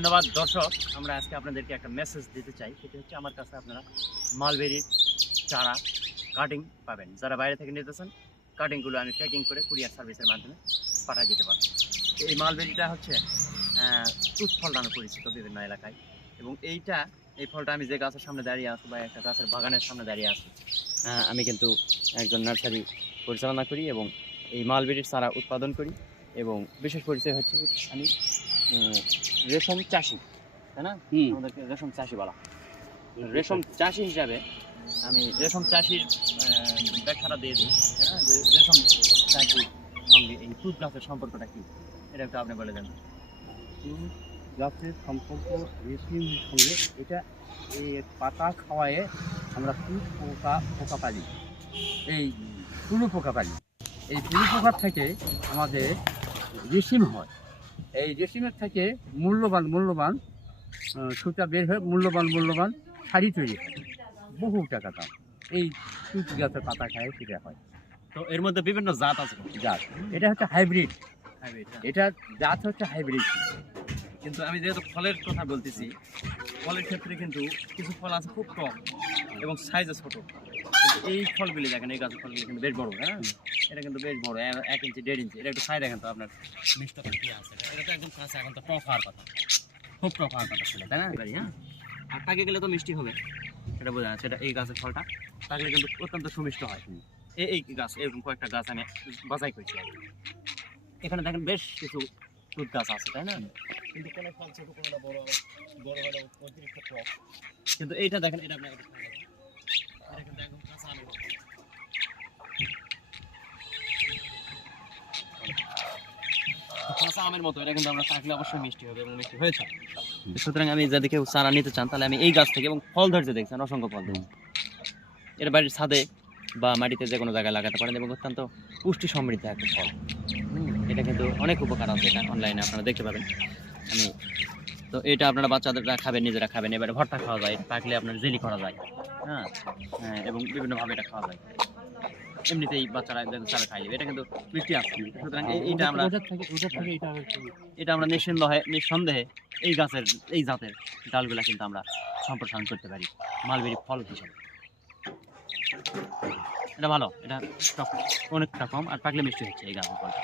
ধন্যবাদ দর্শক। আমরা আজকে আপনাদেরকে একটা মেসেজ দিতে চাই, সেটা হচ্ছে আমার কাছে আপনারা মালবেরির চারা কাটিং পাবেন। যারা বাইরে থেকে নিতেছেন, কাটিংগুলো আমি প্যাকিং করে কুরিয়ার সার্ভিসের মাধ্যমে পাঠিয়ে দিতে পারবো। এই মালবেরিটা হচ্ছে তুত ফল নামে পরিচিত বিভিন্ন এলাকায়, এবং এই ফলটা আমি যে গাছের সামনে দাঁড়িয়ে আছি বা একটা গাছের বাগানের সামনে দাঁড়িয়ে আছি, আমি কিন্তু একজন নার্সারি পরিচালনা করি এবং এই মালবেরির চারা উৎপাদন করি। এবং বিশেষ পরিচয় হচ্ছে আমি রেশম চাষি, তাই না? আমাদেরকে রেশম চাষি বলা। রেশম চাষি হিসাবে আমি রেশম চাষির ব্যাখ্যাটা দিয়ে দিই, তাই না? যে রেশম চাষির সঙ্গে এই তুত গাছের সম্পর্কটা কি, এটা একটু আপনি বলে দেন। তুত গাছের সম্পর্ক রেশমের সঙ্গে, এটা এই পাতা খাওয়ায় আমরা পোকা পালি, এই তুলো পোকা পালি। এই তুলো পোকার থেকে আমাদের রেশম হয়। এই রেশমের থেকে মূল্যবান সুতা বের হয়ে মূল্যবান শাড়ি তৈরি হয়, বহু টাকা দাম। এই তুত গাছের পাতা খায় সেটা হয়। তো এর মধ্যে বিভিন্ন জাত আছে, জাত এটা হচ্ছে হাইব্রিড, হাইব্রিড। এটা জাত হচ্ছে হাইব্রিড। কিন্তু আমি যেহেতু ফলের কথা বলতেছি, ফলের ক্ষেত্রে কিন্তু কিছু ফল আছে খুব টক এবং সাইজে ছোট। এই ফলগুলি দেখেন, এই গাছের ফলগুলি কিন্তু বেশ বড়, হ্যাঁ, এটা কিন্তু বেশ বড়, 1 ইঞ্চি 1.5 ইঞ্চি। এটা একটু খাই দেখেন তো আপনার মিষ্টতা কি আছে। এটা তো একদম কাঁচা, এখন তো টক হওয়ার কথা, খুব টক হওয়ার কথা ছিল, তাই না? হ্যাঁ, আর পাকে গেলে তো মিষ্টি হবে, এটা বোঝা যাচ্ছে। এটা এই গাছের ফলটা পাকলে কিন্তু অত্যন্ত সুমিষ্ট হয়। এই গাছ, এরকম কয়েকটা গাছ আমি বাছাই করছি আর কি। এখানে দেখেন বেশ কিছু তুত গাছ আছে, তাই না? কিন্তু কোনো ফল ছোট, কোনোটা বড় হলেও অতিরিক্ত টক। কিন্তু এইটা দেখেন, এটা আপনাকে এটা কিন্তু একদম কাঁচা আমের মতো। কাঁচা আমের মতো, এটা কিন্তু আমরা পাকলে অবশ্যই মিষ্টি হবে এবং মিষ্টি হয়েছে। সুতরাং আমি যদি কেউ চারা নিতে চান, তাহলে আমি এই গাছ থেকে, এবং ফল ধরতে দেখছেন অসংখ্য ফল ধরছে, এটা বাড়ির ছাদে বা মাটিতে যে কোনো জায়গায় লাগাতে পারেন এবং অত্যন্ত পুষ্টি সমৃদ্ধ একটা ফল। এটা কিন্তু অনেক উপকার আছে, এটা অনলাইনে আপনারা দেখতে পাবেন। তো এটা আপনারা বাচ্চাদেররা খাবেন, নিজেরা খাবেন। এবারে ভর্তা খাওয়া যায়, পাকলে আপনার জেলি করা যায়, হ্যাঁ, এবং বিভিন্নভাবে এটা খাওয়া যায়। এমনিতেই বাচ্চারা চারা খাই, এটা কিন্তু মিষ্টি আছে। সুতরাং এইটা আমরা এটা আমরা নিঃসন্দেহে এই গাছের, এই জাতের ডালগুলা কিন্তু আমরা সম্প্রসারণ করতে পারি মালবেরি ফল হিসাবে। এটা ভালো, এটা অনেকটা কম, আর পাকলে মিষ্টি হচ্ছে এই গাছের ফলটা।